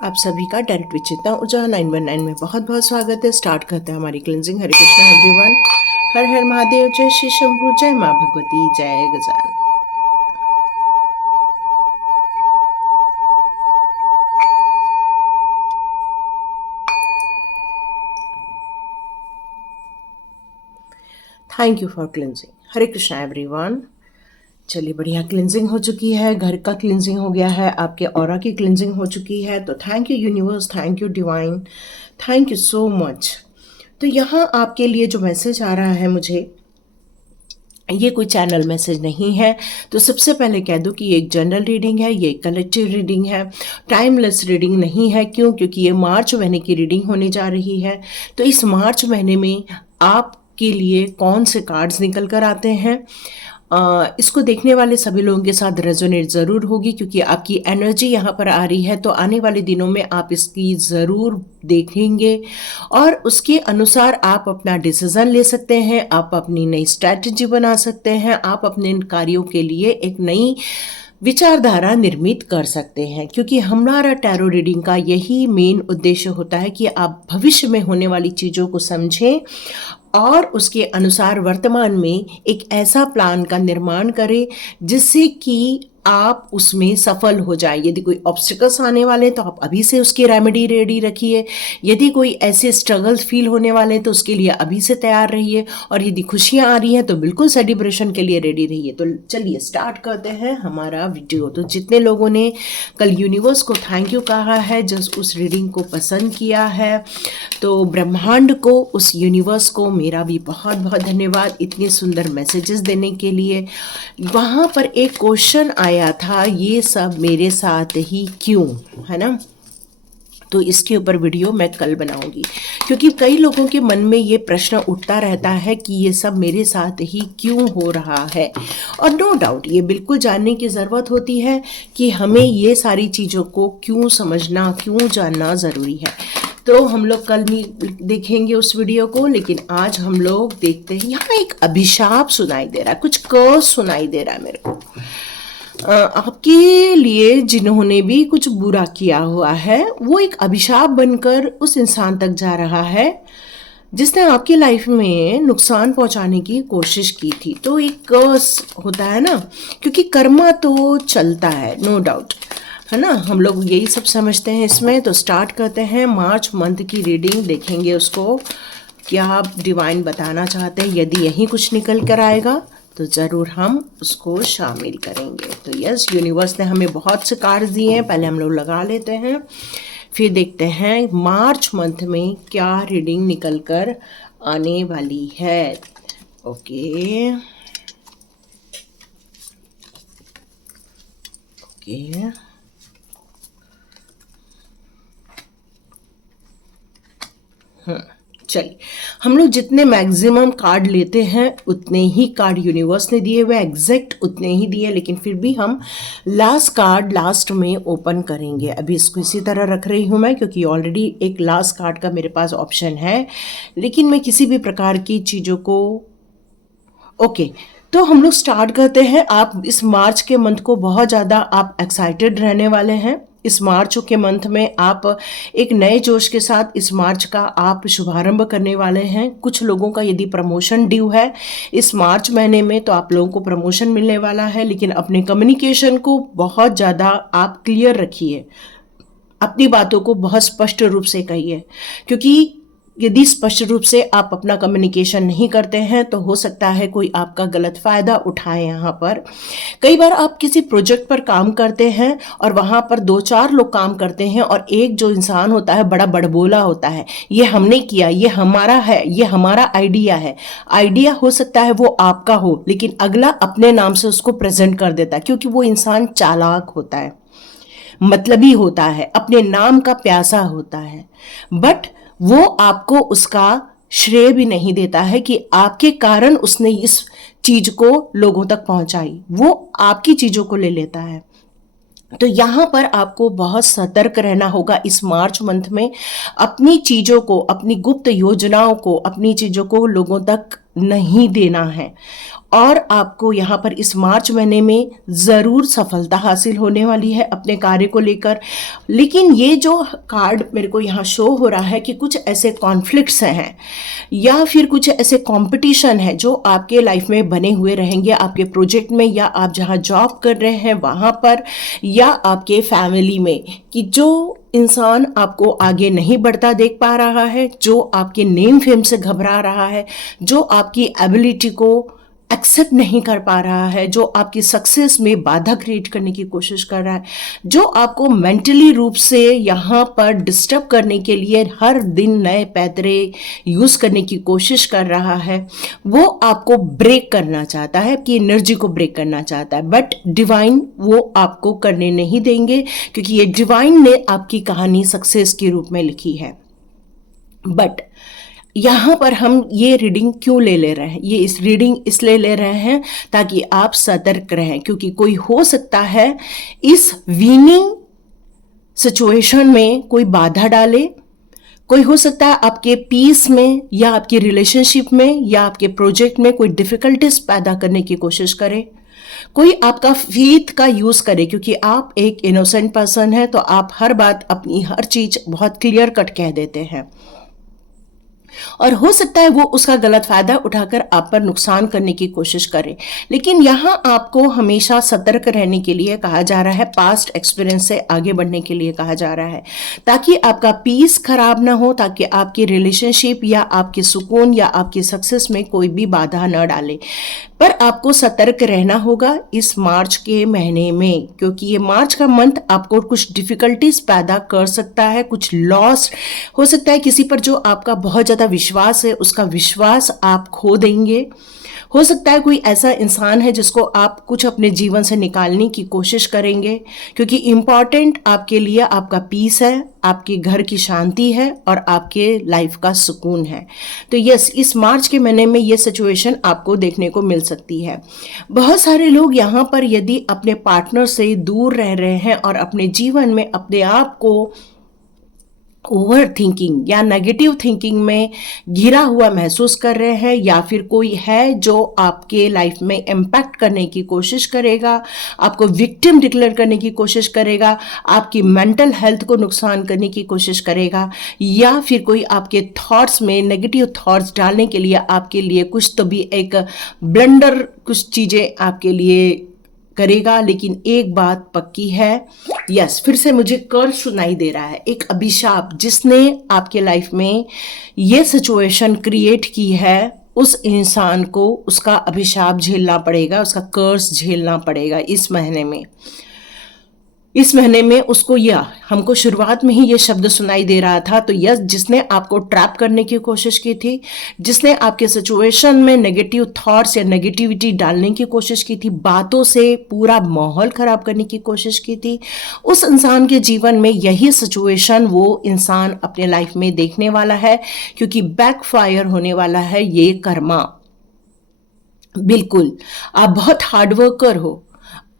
आप सभी का डायरेक्ट विचेतना ऊर्जा 919 में बहुत बहुत स्वागत है। स्टार्ट करते हैं हमारी क्लिनजिंग। हरे कृष्णा एवरीवन। हर हर महादेव, जय श्री शंभू, जय माँ भगवती, जय गजान। Thank you for cleansing. Hare Krishna everyone. चलिए, बढ़िया क्लिनजिंग हो चुकी है, घर का क्लिनजिंग हो गया है, आपके ऑरा की क्लिनजिंग हो चुकी है। तो thank you universe, thank you divine, thank you so much. तो यहाँ आपके लिए जो मैसेज आ रहा है मुझे, ये कोई चैनल मैसेज नहीं है। तो सबसे पहले कह दूं कि ये एक जनरल रीडिंग है, ये कलेक्टिव रीडिंग है, टाइमलेस रीडिंग नहीं है। क्यों? क्योंकि ये मार्च महीने की रीडिंग होने जा रही है। तो इस मार्च महीने में आपके लिए कौन से कार्ड्स निकल कर आते हैं, इसको देखने वाले सभी लोगों के साथ रेजोनेट ज़रूर होगी, क्योंकि आपकी एनर्जी यहाँ पर आ रही है। तो आने वाले दिनों में आप इसकी ज़रूर देखेंगे और उसके अनुसार आप अपना डिसीज़न ले सकते हैं, आप अपनी नई स्ट्रैटेजी बना सकते हैं, आप अपने कार्यों के लिए एक नई विचारधारा निर्मित कर सकते हैं। क्योंकि हमारा टैरो रीडिंग का यही मेन उद्देश्य होता है कि आप भविष्य में होने वाली चीज़ों को समझें और उसके अनुसार वर्तमान में एक ऐसा प्लान का निर्माण करें जिससे कि आप उसमें सफल हो जाए। यदि कोई ऑब्स्टिकल्स आने वाले हैं तो आप अभी से उसकी रेमेडी रेडी रखिए। यदि कोई ऐसे स्ट्रगल्स फील होने वाले हैं तो उसके लिए अभी से तैयार रहिए। और यदि खुशियां आ रही हैं तो बिल्कुल सेलिब्रेशन के लिए रेडी रहिए। तो चलिए स्टार्ट करते हैं हमारा वीडियो। तो जितने लोगों ने कल यूनिवर्स को थैंक यू कहा है, जस्ट उस रीडिंग को पसंद किया है, तो ब्रह्मांड को, उस यूनिवर्स को मेरा भी बहुत बहुत धन्यवाद इतने सुंदर मैसेजेस देने के लिए। वहाँ पर एक क्वेश्चन आया था, ये सब मेरे साथ ही क्यों, है ना? तो इसके ऊपर वीडियो मैं कल बनाऊंगी, क्योंकि कई लोगों के मन में ये प्रश्न उठता रहता है कि ये सब मेरे साथ ही क्यों हो रहा है। और नो डाउट ये बिल्कुल जानने की ज़रूरत होती है कि हमें ये सारी चीज़ों को क्यों समझना, क्यों जानना ज़रूरी है। तो हम लोग कल भी देखेंगे उस वीडियो को, लेकिन आज हम लोग देखते हैं। यहाँ एक अभिशाप सुनाई दे रहा है, कुछ कर्स सुनाई दे रहा है मेरे को आपके लिए। जिन्होंने भी कुछ बुरा किया हुआ है वो एक अभिशाप बनकर उस इंसान तक जा रहा है जिसने आपकी लाइफ में नुकसान पहुंचाने की कोशिश की थी। तो एक कर्स होता है ना, क्योंकि कर्मा तो चलता है, नो डाउट, है ना? हम लोग यही सब समझते हैं इसमें। तो स्टार्ट करते हैं मार्च मंथ की रीडिंग, देखेंगे उसको क्या आप डिवाइन बताना चाहते हैं। यदि यही कुछ निकल कर आएगा तो ज़रूर हम उसको शामिल करेंगे। तो यस, यूनिवर्स ने हमें बहुत से कार्ड दिए हैं, पहले हम लोग लगा लेते हैं, फिर देखते हैं मार्च मंथ में क्या रीडिंग निकल कर आने वाली है। ओके ओके चलिए, हम लोग जितने मैक्सिमम कार्ड लेते हैं उतने ही कार्ड यूनिवर्स ने दिए हुए, एग्जैक्ट उतने ही दिए, लेकिन फिर भी हम लास्ट कार्ड लास्ट में ओपन करेंगे। अभी इसको इसी तरह रख रही हूँ मैं, क्योंकि ऑलरेडी एक लास्ट कार्ड का मेरे पास ऑप्शन है, लेकिन मैं किसी भी प्रकार की चीज़ों को ओके तो हम लोग स्टार्ट करते हैं। आप इस मार्च के मंथ को बहुत ज़्यादा आप एक्साइटेड रहने वाले हैं। इस मार्च के मंथ में आप एक नए जोश के साथ इस मार्च का आप शुभारंभ करने वाले हैं। कुछ लोगों का यदि प्रमोशन ड्यू है इस मार्च महीने में तो आप लोगों को प्रमोशन मिलने वाला है, लेकिन अपने कम्युनिकेशन को बहुत ज़्यादा आप क्लियर रखिए, अपनी बातों को बहुत स्पष्ट रूप से कहिए, क्योंकि यदि स्पष्ट रूप से आप अपना कम्युनिकेशन नहीं करते हैं तो हो सकता है कोई आपका गलत फ़ायदा उठाए। यहाँ पर कई बार आप किसी प्रोजेक्ट पर काम करते हैं और वहाँ पर दो चार लोग काम करते हैं और एक जो इंसान होता है बड़ा बड़बोला होता है, ये हमने किया, ये हमारा है, ये हमारा आइडिया है। आइडिया हो सकता है वो आपका हो, लेकिन अगला अपने नाम से उसको प्रेजेंट कर देता है, क्योंकि वो इंसान चालाक होता है, मतलबी होता है, अपने नाम का प्यासा होता है। बट वो आपको उसका श्रेय भी नहीं देता है कि आपके कारण उसने इस चीज को लोगों तक पहुंचाई, वो आपकी चीजों को ले लेता है। तो यहाँ पर आपको बहुत सतर्क रहना होगा इस मार्च मंथ में। अपनी चीज़ों को, अपनी गुप्त योजनाओं को, अपनी चीज़ों को लोगों तक नहीं देना है और आपको यहाँ पर इस मार्च महीने में ज़रूर सफलता हासिल होने वाली है अपने कार्य को लेकर। लेकिन ये जो कार्ड मेरे को यहाँ शो हो रहा है कि कुछ ऐसे कॉन्फ्लिक्ट्स हैं या फिर कुछ ऐसे कंपटीशन है जो आपके लाइफ में बने हुए रहेंगे, आपके प्रोजेक्ट में या आप जहाँ जॉब कर रहे हैं वहाँ पर या आपके फैमिली में, कि जो इंसान आपको आगे नहीं बढ़ता देख पा रहा है, जो आपके नेम फेम से घबरा रहा है, जो आपकी एबिलिटी को एक्सेप्ट नहीं कर पा रहा है, जो आपकी सक्सेस में बाधा क्रिएट करने की कोशिश कर रहा है, जो आपको मेंटली रूप से यहाँ पर डिस्टर्ब करने के लिए हर दिन नए पैतरे यूज़ करने की कोशिश कर रहा है, वो आपको ब्रेक करना चाहता है, आपकी एनर्जी को ब्रेक करना चाहता है। बट डिवाइन वो आपको करने नहीं देंगे, क्योंकि ये डिवाइन ने आपकी कहानी सक्सेस के रूप में लिखी है। बट यहाँ पर हम ये रीडिंग क्यों ले रहे हैं, ये इस रीडिंग इसलिए ले रहे हैं ताकि आप सतर्क रहें, क्योंकि कोई हो सकता है इस विनिंग सिचुएशन में कोई बाधा डाले, कोई हो सकता है आपके पीस में या आपकी रिलेशनशिप में या आपके प्रोजेक्ट में कोई डिफिकल्टीज पैदा करने की कोशिश करे, कोई आपका फेथ का यूज करे, क्योंकि आप एक इनोसेंट पर्सन है तो आप हर बात अपनी हर चीज बहुत क्लियर कट कह देते हैं, और हो सकता है वो उसका गलत फायदा उठाकर आप पर नुकसान करने की कोशिश करे। लेकिन यहाँ आपको हमेशा सतर्क रहने के लिए कहा जा रहा है, पास्ट एक्सपीरियंस से आगे बढ़ने के लिए कहा जा रहा है, ताकि आपका पीस खराब ना हो, ताकि आपकी रिलेशनशिप या आपके सुकून या आपकी सक्सेस में कोई भी बाधा न डाले। पर आपको सतर्क रहना होगा इस मार्च के महीने में, क्योंकि ये मार्च का मंथ आपको कुछ डिफिकल्टीज पैदा कर सकता है, कुछ लॉस हो सकता है, किसी पर जो आपका बहुत ज़्यादा विश्वास है उसका विश्वास आप खो देंगे। हो सकता है कोई ऐसा इंसान है जिसको आप कुछ अपने जीवन से निकालने की कोशिश करेंगे, क्योंकि इम्पॉर्टेंट आपके लिए आपका पीस है, आपके घर की शांति है और आपके लाइफ का सुकून है। तो यस, इस मार्च के महीने में ये सिचुएशन आपको देखने को मिल सकती है। बहुत सारे लोग यहाँ पर यदि अपने पार्टनर से दूर रह रहे हैं और अपने जीवन में अपने आप को ओवर थिंकिंग या नेगेटिव थिंकिंग में घिरा हुआ महसूस कर रहे हैं, या फिर कोई है जो आपके लाइफ में इम्पैक्ट करने की कोशिश करेगा, आपको विक्टिम डिक्लेयर करने की कोशिश करेगा, आपकी मेंटल हेल्थ को नुकसान करने की कोशिश करेगा, या फिर कोई आपके थॉट्स में नेगेटिव थॉट्स डालने के लिए आपके लिए कुछ तो भी एक ब्लंडर कुछ चीज़ें आपके लिए करेगा। लेकिन एक बात पक्की है, यस, फिर से मुझे कर्स सुनाई दे रहा है, एक अभिशाप जिसने आपके लाइफ में ये सिचुएशन क्रिएट की है, उस इंसान को उसका अभिशाप झेलना पड़ेगा, उसका कर्स झेलना पड़ेगा इस महीने में। इस महीने में उसको यह हमको शुरुआत में ही ये शब्द सुनाई दे रहा था, तो यस, जिसने आपको ट्रैप करने की कोशिश की थी, जिसने आपके सिचुएशन में नेगेटिव थॉट्स या नेगेटिविटी डालने की कोशिश की थी, बातों से पूरा माहौल खराब करने की कोशिश की थी, उस इंसान के जीवन में यही सिचुएशन वो इंसान अपने लाइफ में देखने वाला है, क्योंकि बैकफायर होने वाला है ये कर्मा। बिल्कुल, आप बहुत हार्डवर्कर हो,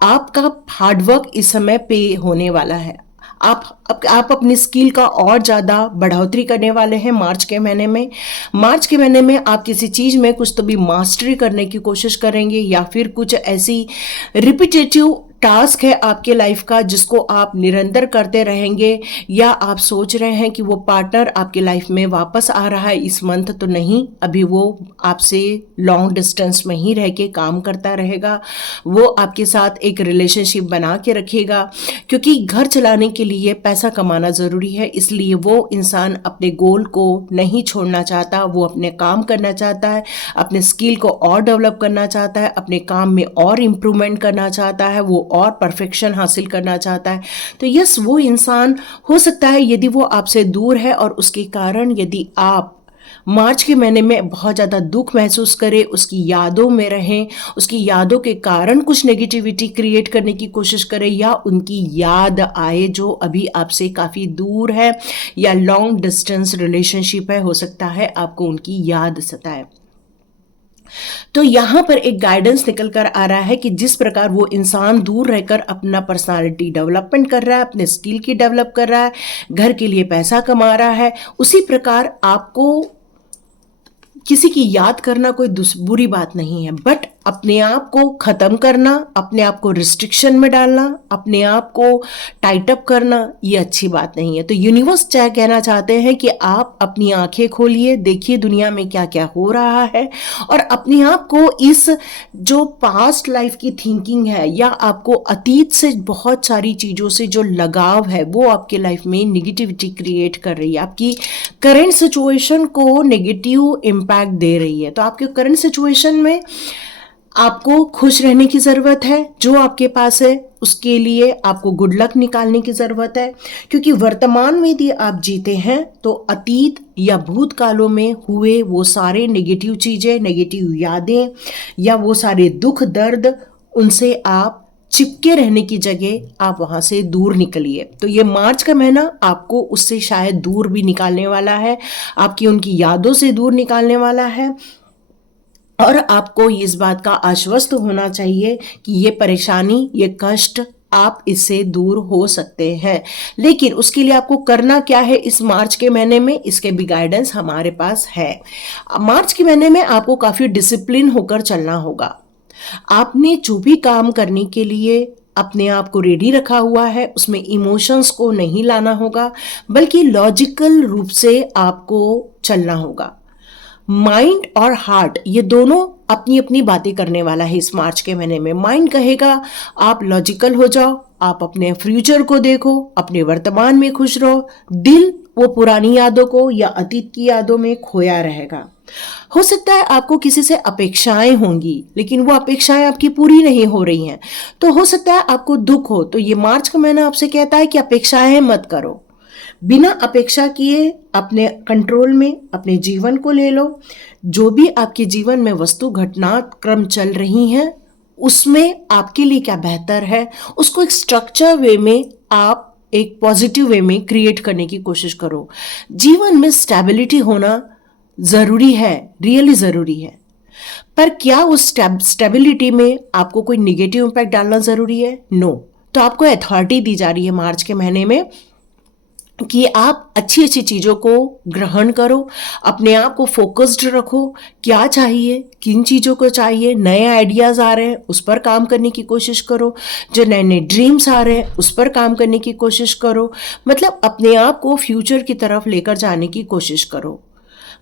आपका हार्डवर्क इस समय पे होने वाला है, आप अपनी स्किल का और ज़्यादा बढ़ोतरी करने वाले हैं मार्च के महीने में। मार्च के महीने में आप किसी चीज़ में कुछ तो भी मास्टरी करने की कोशिश करेंगे, या फिर कुछ ऐसी रिपीटेटिव टास्क है आपके लाइफ का जिसको आप निरंतर करते रहेंगे, या आप सोच रहे हैं कि वो पार्टनर आपके लाइफ में वापस आ रहा है इस मंथ, तो नहीं, अभी वो आपसे लॉन्ग डिस्टेंस में ही रह के काम करता रहेगा, वो आपके साथ एक रिलेशनशिप बना के रखेगा, क्योंकि घर चलाने के लिए पैसा कमाना ज़रूरी है, इसलिए वो इंसान अपने गोल को नहीं छोड़ना चाहता, वो अपने काम करना चाहता है, अपने स्किल को और डेवलप करना चाहता है, अपने काम में और इम्प्रूवमेंट करना चाहता है, वो और परफेक्शन हासिल करना चाहता है। तो यस, वो इंसान हो सकता है यदि वो आपसे दूर है और उसके कारण यदि आप मार्च के महीने में बहुत ज़्यादा दुख महसूस करें, उसकी यादों में रहें, उसकी यादों के कारण कुछ नेगेटिविटी क्रिएट करने की कोशिश करें, या उनकी याद आए जो अभी आपसे काफ़ी दूर है, या लॉन्ग डिस्टेंस रिलेशनशिप है, हो सकता है आपको उनकी याद सताए। तो यहाँ पर एक गाइडेंस निकल कर आ रहा है कि जिस प्रकार वो इंसान दूर रहकर अपना पर्सनालिटी डेवलपमेंट कर रहा है, अपने स्किल की डेवलप कर रहा है, घर के लिए पैसा कमा रहा है, उसी प्रकार आपको किसी की याद करना कोई बुरी बात नहीं है, बट अपने आप को ख़त्म करना, अपने आप को रिस्ट्रिक्शन में डालना, अपने आप को टाइट अप करना, ये अच्छी बात नहीं है। तो यूनिवर्स चाहे कहना चाहते हैं कि आप अपनी आंखें खोलिए, देखिए दुनिया में क्या क्या हो रहा है, और अपने आप को इस जो पास्ट लाइफ की थिंकिंग है या आपको अतीत से बहुत सारी चीज़ों से जो लगाव है वो आपके लाइफ में निगेटिविटी क्रिएट कर रही है, आपकी करंट सिचुएशन को नेगेटिव इम्पैक्ट दे रही है। तो आपके करंट सिचुएशन में आपको खुश रहने की ज़रूरत है, जो आपके पास है उसके लिए आपको गुड लक निकालने की ज़रूरत है, क्योंकि वर्तमान में यदि आप जीते हैं तो अतीत या भूतकालों में हुए वो सारे नेगेटिव चीज़ें, नेगेटिव यादें या वो सारे दुख दर्द, उनसे आप चिपके रहने की जगह आप वहाँ से दूर निकलिए। तो ये मार्च का महीना आपको उससे शायद दूर भी निकालने वाला है, आपकी उनकी यादों से दूर निकालने वाला है, और आपको इस बात का आश्वस्त होना चाहिए कि ये परेशानी, ये कष्ट, आप इससे दूर हो सकते हैं। लेकिन उसके लिए आपको करना क्या है इस मार्च के महीने में, इसके भी गाइडेंस हमारे पास है। मार्च के महीने में आपको काफ़ी डिसिप्लिन होकर चलना होगा। आपने जो भी काम करने के लिए अपने आप को रेडी रखा हुआ है उसमें इमोशंस को नहीं लाना होगा, बल्कि लॉजिकल रूप से आपको चलना होगा। माइंड और हार्ट ये दोनों अपनी अपनी बातें करने वाला है इस मार्च के महीने में। माइंड कहेगा आप लॉजिकल हो जाओ, आप अपने फ्यूचर को देखो, अपने वर्तमान में खुश रहो। दिल वो पुरानी यादों को या अतीत की यादों में खोया रहेगा। हो सकता है आपको किसी से अपेक्षाएं होंगी, लेकिन वो अपेक्षाएं आपकी पूरी नहीं हो रही हैं, तो हो सकता है आपको दुख हो। तो ये मार्च का महीना आपसे कहता है कि अपेक्षाएं मत करो, बिना अपेक्षा किए अपने कंट्रोल में अपने जीवन को ले लो। जो भी आपके जीवन में वस्तु घटना क्रम चल रही हैं उसमें आपके लिए क्या बेहतर है, उसको एक स्ट्रक्चर वे में आप एक पॉजिटिव वे में क्रिएट करने की कोशिश करो। जीवन में स्टेबिलिटी होना ज़रूरी है, रियली ज़रूरी है, पर क्या उस स्टेबिलिटी में आपको कोई निगेटिव इम्पैक्ट डालना ज़रूरी है? नो। तो आपको अथॉरिटी दी जा रही है मार्च के महीने में कि आप अच्छी अच्छी चीज़ों को ग्रहण करो, अपने आप को फोकस्ड रखो, क्या चाहिए, किन चीज़ों को चाहिए, नए आइडियाज़ आ रहे हैं उस पर काम करने की कोशिश करो, जो नए नए ड्रीम्स आ रहे हैं उस पर काम करने की कोशिश करो। मतलब अपने आप को फ्यूचर की तरफ लेकर जाने की कोशिश करो,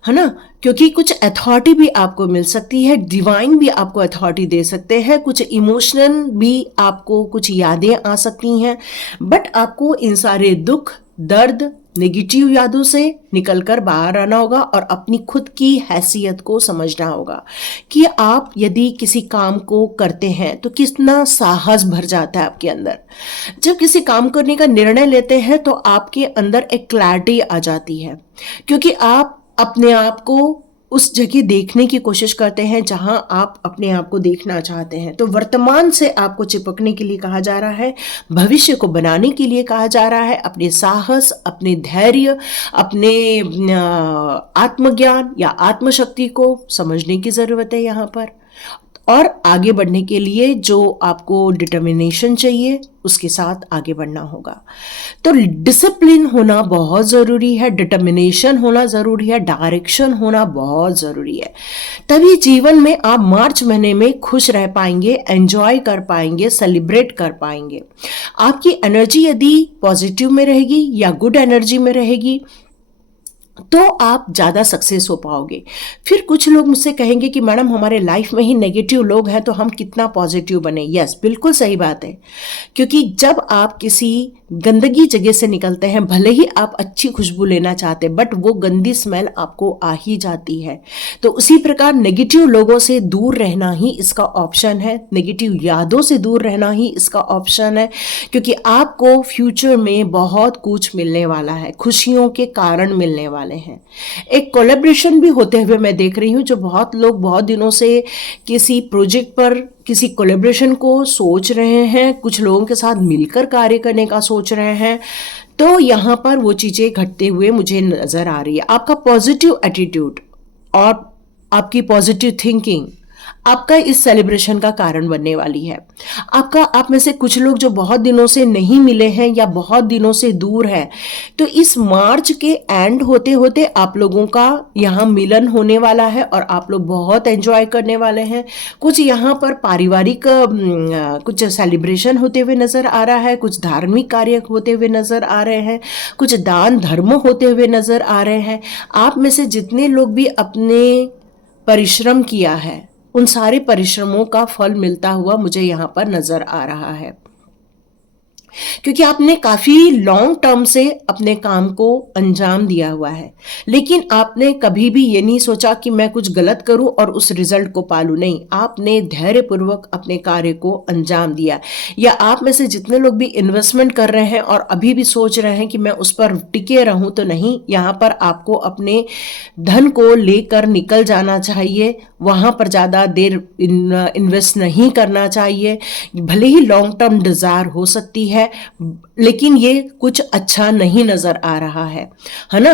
है ना, क्योंकि कुछ अथॉरिटी भी आपको मिल सकती है, डिवाइन भी आपको अथॉरिटी दे सकते हैं, कुछ इमोशनल भी आपको कुछ यादें आ सकती हैं, बट आपको इन सारे दुख दर्द नेगेटिव यादों से निकलकर बाहर आना होगा और अपनी खुद की हैसियत को समझना होगा कि आप यदि किसी काम को करते हैं तो कितना साहस भर जाता है आपके अंदर। जब किसी काम करने का निर्णय लेते हैं तो आपके अंदर एक क्लैरिटी आ जाती है, क्योंकि आप अपने आप को उस जगह देखने की कोशिश करते हैं जहां आप अपने आप को देखना चाहते हैं। तो वर्तमान से आपको चिपकने के लिए कहा जा रहा है, भविष्य को बनाने के लिए कहा जा रहा है। अपने साहस, अपने धैर्य, अपने आत्मज्ञान या आत्मशक्ति को समझने की ज़रूरत है यहाँ पर, और आगे बढ़ने के लिए जो आपको डिटर्मिनेशन चाहिए उसके साथ आगे बढ़ना होगा। तो डिसिप्लिन होना बहुत ज़रूरी है, डिटर्मिनेशन होना ज़रूरी है, डायरेक्शन होना बहुत ज़रूरी है। तभी जीवन में आप मार्च महीने में खुश रह पाएंगे, एंजॉय कर पाएंगे, सेलिब्रेट कर पाएंगे। आपकी एनर्जी यदि पॉजिटिव में रहेगी या गुड एनर्जी में रहेगी तो आप ज़्यादा सक्सेस हो पाओगे। फिर कुछ लोग मुझसे कहेंगे कि मैडम हमारे लाइफ में ही नेगेटिव लोग हैं तो हम कितना पॉजिटिव बने। यस, बिल्कुल सही बात है, क्योंकि जब आप किसी गंदगी जगह से निकलते हैं, भले ही आप अच्छी खुशबू लेना चाहते हैं बट वो गंदी स्मेल आपको आ ही जाती है। तो उसी प्रकार नेगेटिव लोगों से दूर रहना ही इसका ऑप्शन है, नेगेटिव यादों से दूर रहना ही इसका ऑप्शन है, क्योंकि आपको फ्यूचर में बहुत कुछ मिलने वाला है, खुशियों के कारण मिलने वाले हैं। एक कोलैबोरेशन भी होते हुए मैं देख रही हूँ, जो बहुत लोग बहुत दिनों से किसी प्रोजेक्ट पर किसी कोलैबोरेशन को सोच रहे हैं, कुछ लोगों के साथ मिलकर कार्य करने का सोच रहे हैं, तो यहाँ पर वो चीज़ें घटते हुए मुझे नज़र आ रही है। आपका पॉजिटिव एटीट्यूड और आपकी पॉजिटिव थिंकिंग आपका इस सेलिब्रेशन का कारण बनने वाली है। आप में से कुछ लोग जो बहुत दिनों से नहीं मिले हैं या बहुत दिनों से दूर हैं, तो इस मार्च के एंड होते होते आप लोगों का यहाँ मिलन होने वाला है और आप लोग बहुत एंजॉय करने वाले हैं। कुछ यहाँ पर पारिवारिक कुछ सेलिब्रेशन होते हुए नजर आ रहा है, कुछ धार्मिक कार्य होते हुए नजर आ रहे हैं, कुछ दान धर्म होते हुए नजर आ रहे हैं। आप में से जितने लोग भी अपने परिश्रम किया है, उन सारे परिश्रमों का फल मिलता हुआ मुझे यहाँ पर नजर आ रहा है, क्योंकि आपने काफी लॉन्ग टर्म से अपने काम को अंजाम दिया हुआ है, लेकिन आपने कभी भी ये नहीं सोचा कि मैं कुछ गलत करूं और उस रिजल्ट को पालूं। नहीं, आपने धैर्यपूर्वक अपने कार्य को अंजाम दिया। या आप में से जितने लोग भी इन्वेस्टमेंट कर रहे हैं और अभी भी सोच रहे हैं कि मैं उस पर टिके रहूं, तो नहीं, यहाँ पर आपको अपने धन को लेकर निकल जाना चाहिए। वहां पर ज़्यादा देर इन्वेस्ट नहीं करना चाहिए। भले ही लॉन्ग टर्म डिज़ायर हो सकती है, लेकिन ये कुछ अच्छा नहीं नज़र आ रहा है ना।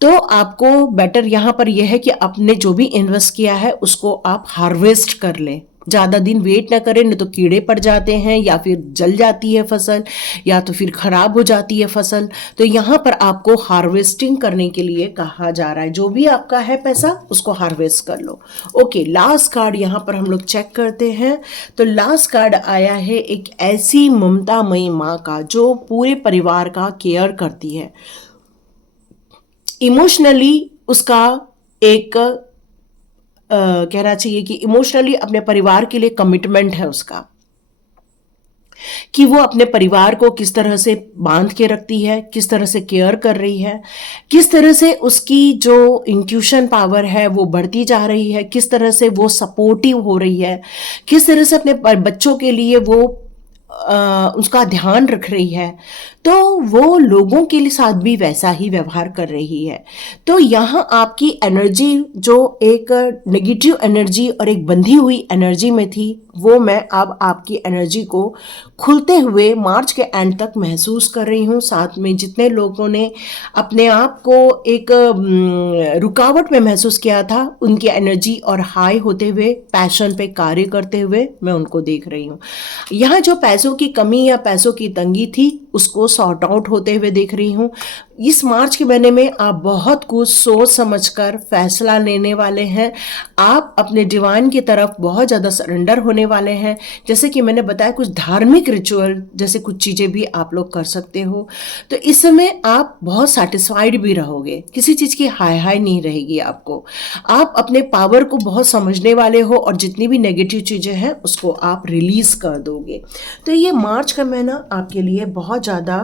तो आपको बेटर यहाँ पर यह है कि आपने जो भी इन्वेस्ट किया है उसको आप हार्वेस्ट कर लें। ज़्यादा दिन वेट ना करें, नहीं तो कीड़े पड़ जाते हैं, या फिर जल जाती है फसल, या तो फिर खराब हो जाती है फसल। तो यहाँ पर आपको हार्वेस्टिंग करने के लिए कहा जा रहा है। जो भी आपका है पैसा, उसको हार्वेस्ट कर लो। ओके, लास्ट कार्ड यहाँ पर हम लोग चेक करते हैं। तो लास्ट कार्ड आया है एक ऐसी ममतामयी माँ का जो पूरे परिवार का केयर करती है। इमोशनली उसका एक कहना चाहिए कि इमोशनली अपने परिवार के लिए कमिटमेंट है उसका, कि वो अपने परिवार को किस तरह से बांध के रखती है, किस तरह से केयर कर रही है, किस तरह से उसकी जो इंट्यूशन पावर है वो बढ़ती जा रही है, किस तरह से वो सपोर्टिव हो रही है, किस तरह से अपने बच्चों के लिए वो उसका ध्यान रख रही है। तो वो लोगों के लिए साथ भी वैसा ही व्यवहार कर रही है। तो यहाँ आपकी एनर्जी जो एक नेगेटिव एनर्जी और एक बंधी हुई एनर्जी में थी, वो मैं अब आपकी एनर्जी को खुलते हुए मार्च के एंड तक महसूस कर रही हूँ। साथ में जितने लोगों ने अपने आप को एक रुकावट में महसूस किया था, उनकी एनर्जी और हाई होते हुए पैशन पे कार्य करते हुए मैं उनको देख रही हूँ। यहाँ जो पैसों की कमी या पैसों की तंगी थी, उसको सॉर्ट आउट होते हुए देख रही हूँ। इस मार्च के महीने में आप बहुत कुछ सोच समझकर फैसला लेने वाले हैं। आप अपने डिवाइन की तरफ बहुत ज़्यादा सरेंडर होने वाले हैं। जैसे कि मैंने बताया, कुछ धार्मिक रिचुअल जैसे कुछ चीज़ें भी आप लोग कर सकते हो। तो इस समय आप बहुत सेटिस्फाइड भी रहोगे, किसी चीज़ की हाय हाय नहीं रहेगी आपको। आप अपने पावर को बहुत समझने वाले हो और जितनी भी नेगेटिव चीज़ें हैं उसको आप रिलीज़ कर दोगे। तो ये मार्च का महीना आपके लिए बहुत ज़्यादा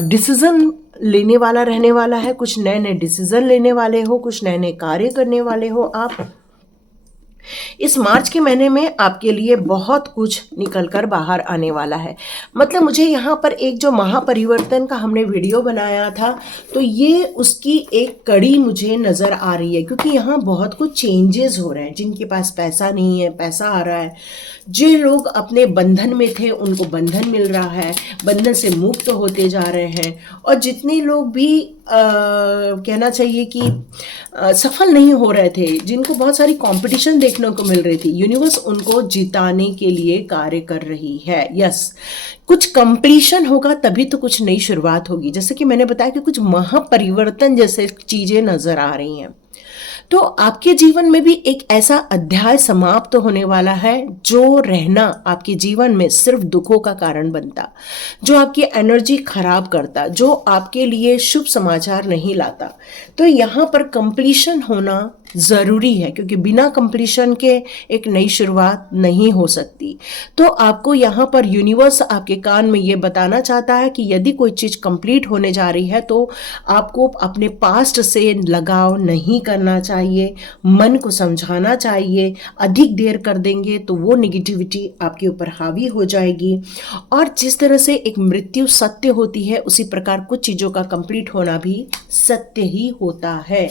डिसीजन लेने वाला रहने वाला है। कुछ नए नए डिसीजन लेने वाले हो, कुछ नए नए कार्य करने वाले हो आप। इस मार्च के महीने में आपके लिए बहुत कुछ निकलकर बाहर आने वाला है। मतलब मुझे यहाँ पर एक जो महापरिवर्तन का हमने वीडियो बनाया था, तो ये उसकी एक कड़ी मुझे नज़र आ रही है, क्योंकि यहाँ बहुत कुछ चेंजेस हो रहे हैं। जिनके पास पैसा नहीं है, पैसा आ रहा है। जो लोग अपने बंधन में थे, उनको बंधन मिल रहा है, बंधन से मुक्त होते जा रहे हैं। और जितने लोग भी कहना चाहिए कि सफल नहीं हो रहे थे, जिनको बहुत सारी कंपटीशन देखने को मिल रही थी, यूनिवर्स उनको जिताने के लिए कार्य कर रही है। यस, कुछ कंप्लीशन होगा तभी तो कुछ नई शुरुआत होगी। जैसे कि मैंने बताया कि कुछ महापरिवर्तन जैसे चीजें नजर आ रही हैं। तो आपके जीवन में भी एक ऐसा अध्याय समाप्त होने वाला है जो रहना आपके जीवन में सिर्फ दुखों का कारण बनता, जो आपकी एनर्जी खराब करता, जो आपके लिए शुभ समाचार नहीं लाता। तो यहाँ पर कंप्लीशन होना ज़रूरी है, क्योंकि बिना कंप्लीशन के एक नई शुरुआत नहीं हो सकती। तो आपको यहाँ पर यूनिवर्स आपके कान में ये बताना चाहता है कि यदि कोई चीज़ कंप्लीट होने जा रही है तो आपको अपने पास्ट से लगाव नहीं करना चाहिए, मन को समझाना चाहिए। अधिक देर कर देंगे तो वो नेगेटिविटी आपके ऊपर हावी हो जाएगी। और जिस तरह से एक मृत्यु सत्य होती है, उसी प्रकार कुछ चीज़ों का कंप्लीट होना भी सत्य ही होता है।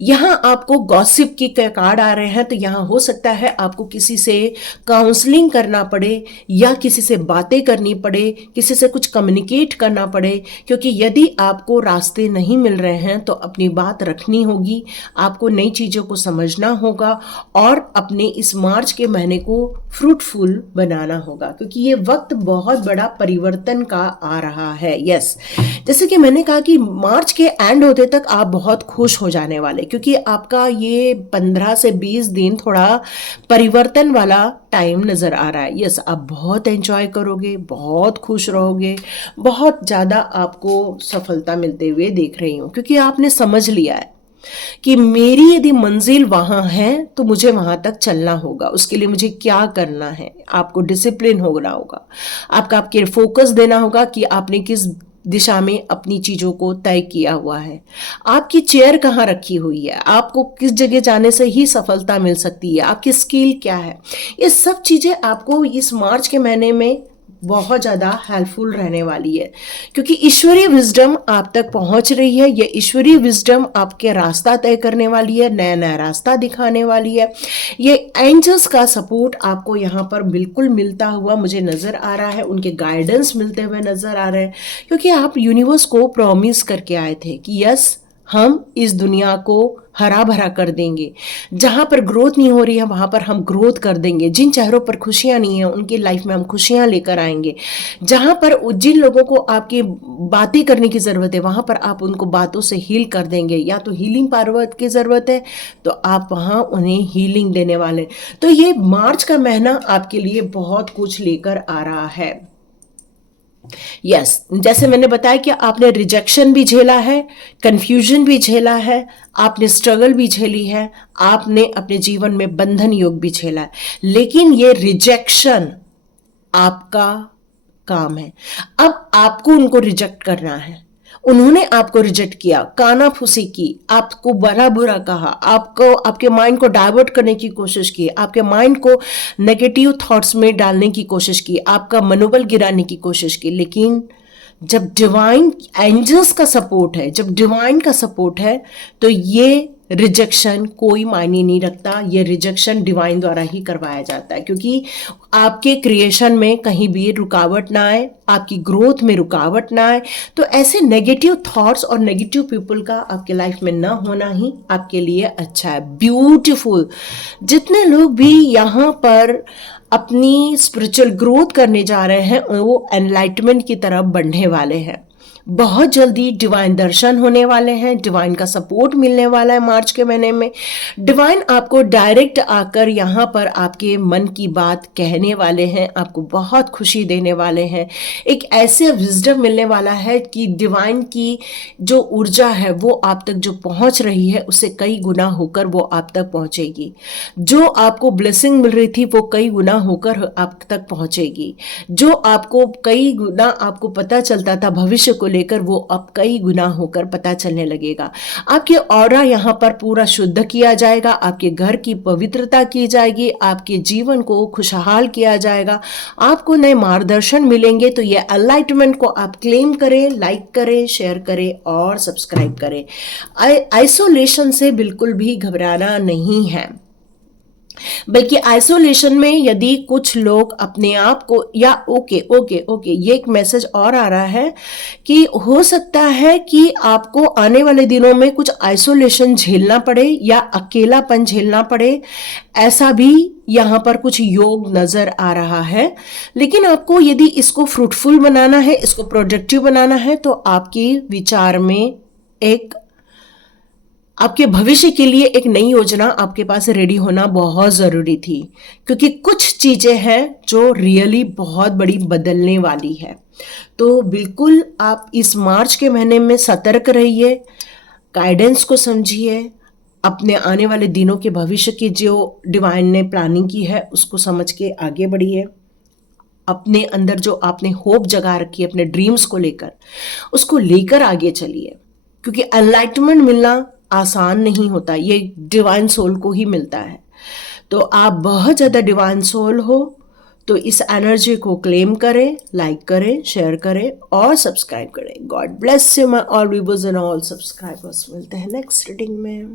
यहाँ आपको गॉसिप की कार्ड आ रहे हैं, तो यहाँ हो सकता है आपको किसी से काउंसलिंग करना पड़े या किसी से बातें करनी पड़े, किसी से कुछ कम्युनिकेट करना पड़े, क्योंकि यदि आपको रास्ते नहीं मिल रहे हैं तो अपनी बात रखनी होगी, आपको नई चीज़ों को समझना होगा और अपने इस मार्च के महीने को फ्रूटफुल बनाना होगा, क्योंकि ये वक्त बहुत बड़ा परिवर्तन का आ रहा है। यस, जैसे कि मैंने कहा कि मार्च के एंड होते तक आप बहुत खुश हो जाने वाले, क्योंकि आपका ये 15 से 20 दिन थोड़ा परिवर्तन वाला टाइम नज़र आ रहा है। यस, आप बहुत एंजॉय करोगे, बहुत खुश रहोगे, बहुत ज़्यादा आपको सफलता मिलते हुए देख रही हूँ, क्योंकि आपने समझ लिया है कि मेरी यदि मंजिल वहाँ है तो मुझे वहाँ तक चलना होगा, उसके लिए मुझे क्या करना है। आपको डिसिप्लिन होना होगा, आपके फोकस देना होगा कि आपने किस दिशा में अपनी चीज़ों को तय किया हुआ है, आपकी चेयर कहाँ रखी हुई है, आपको किस जगह जाने से ही सफलता मिल सकती है, आपकी स्किल क्या है। ये सब चीज़ें आपको इस मार्च के महीने में बहुत ज़्यादा हेल्पफुल रहने वाली है, क्योंकि ईश्वरीय विजडम आप तक पहुंच रही है। ये ईश्वरीय विजडम आपके रास्ता तय करने वाली है, नया नया रास्ता दिखाने वाली है। ये एंजल्स का सपोर्ट आपको यहाँ पर बिल्कुल मिलता हुआ मुझे नज़र आ रहा है, उनके गाइडेंस मिलते हुए नज़र आ रहे हैं, क्योंकि आप यूनिवर्स को प्रॉमिस करके आए थे कि यस, हम इस दुनिया को हरा भरा कर देंगे। जहाँ पर ग्रोथ नहीं हो रही है वहाँ पर हम ग्रोथ कर देंगे। जिन चेहरों पर खुशियाँ नहीं हैं उनकी लाइफ में हम खुशियाँ लेकर आएंगे। जहाँ पर जिन लोगों को आपकी बातें करने की ज़रूरत है वहाँ पर आप उनको बातों से हील कर देंगे। या तो हीलिंग पावर की ज़रूरत है तो आप वहाँ उन्हें हीलिंग देने वाले। तो ये मार्च का महीना आपके लिए बहुत कुछ लेकर आ रहा है। यस, जैसे मैंने बताया कि आपने रिजेक्शन भी झेला है, कंफ्यूजन भी झेला है, आपने स्ट्रगल भी झेली है, आपने अपने जीवन में बंधन योग भी झेला है, लेकिन ये रिजेक्शन आपका काम है। अब आपको उनको रिजेक्ट करना है। उन्होंने आपको रिजेक्ट किया, कानाफूसी की, आपको बड़ा बुरा कहा, आपको आपके माइंड को डाइवर्ट करने की कोशिश की, आपके माइंड को नेगेटिव थॉट्स में डालने की कोशिश की, आपका मनोबल गिराने की कोशिश की। लेकिन जब डिवाइन एंजल्स का सपोर्ट है, जब डिवाइन का सपोर्ट है, तो ये रिजेक्शन कोई मायने नहीं रखता। ये रिजेक्शन डिवाइन द्वारा ही करवाया जाता है, क्योंकि आपके क्रिएशन में कहीं भी रुकावट ना आए, आपकी ग्रोथ में रुकावट ना आए। तो ऐसे नेगेटिव थॉट्स और नेगेटिव पीपल का आपके लाइफ में ना होना ही आपके लिए अच्छा है। ब्यूटीफुल। जितने लोग भी यहाँ पर अपनी स्पिरिचुअल ग्रोथ करने जा रहे हैं वो एनलाइटमेंट की तरफ बढ़ने वाले हैं। बहुत जल्दी डिवाइन दर्शन होने वाले हैं, डिवाइन का सपोर्ट मिलने वाला है मार्च के महीने में। डिवाइन आपको डायरेक्ट आकर यहाँ पर आपके मन की बात कहने वाले हैं, आपको बहुत खुशी देने वाले हैं। एक ऐसे विजडम मिलने वाला है कि डिवाइन की जो ऊर्जा है वो आप तक जो पहुँच रही है उससे कई गुना होकर वो आप तक पहुँचेगी। जो आपको ब्लेसिंग मिल रही थी वो कई गुना होकर आप तक पहुँचेगी। जो आपको कई गुना आपको पता चलता था भविष्य को लेकर, वो अब कई गुना होकर पता चलने लगेगा। आपके ऑरा यहाँ पर पूरा शुद्ध किया जाएगा, आपके घर की पवित्रता की जाएगी, आपके जीवन को खुशहाल किया जाएगा, आपको नए मार्गदर्शन मिलेंगे। तो ये एनलाइटमेंट को आप क्लेम करें, लाइक करें, शेयर करें और सब्सक्राइब करें। आइसोलेशन से बिल्कुल भी घबराना नहीं है, बल्कि आइसोलेशन में यदि कुछ लोग अपने आप को या ओके ये एक मैसेज और आ रहा है कि हो सकता है कि आपको आने वाले दिनों में कुछ आइसोलेशन झेलना पड़े या अकेलापन झेलना पड़े, ऐसा भी यहाँ पर कुछ योग नजर आ रहा है। लेकिन आपको यदि इसको फ्रूटफुल बनाना है, इसको प्रोडक्टिव बनाना है, तो आपके विचार में एक आपके भविष्य के लिए एक नई योजना आपके पास रेडी होना बहुत ज़रूरी थी, क्योंकि कुछ चीज़ें हैं जो रियली बहुत बड़ी बदलने वाली है। तो बिल्कुल आप इस मार्च के महीने में सतर्क रहिए, गाइडेंस को समझिए, अपने आने वाले दिनों के भविष्य की जो डिवाइन ने प्लानिंग की है उसको समझ के आगे बढ़िए। अपने अंदर जो आपने होप जगा रखी है अपने ड्रीम्स को लेकर, उसको लेकर आगे चलिए, क्योंकि एनलाइटमेंट मिलना आसान नहीं होता, ये डिवाइन सोल को ही मिलता है। तो आप बहुत ज़्यादा डिवाइन सोल हो, तो इस एनर्जी को क्लेम करें, लाइक करें, शेयर करें और सब्सक्राइब करें। God bless you my all viewers and all subscribers. मिलते हैं नेक्स्ट रीडिंग में।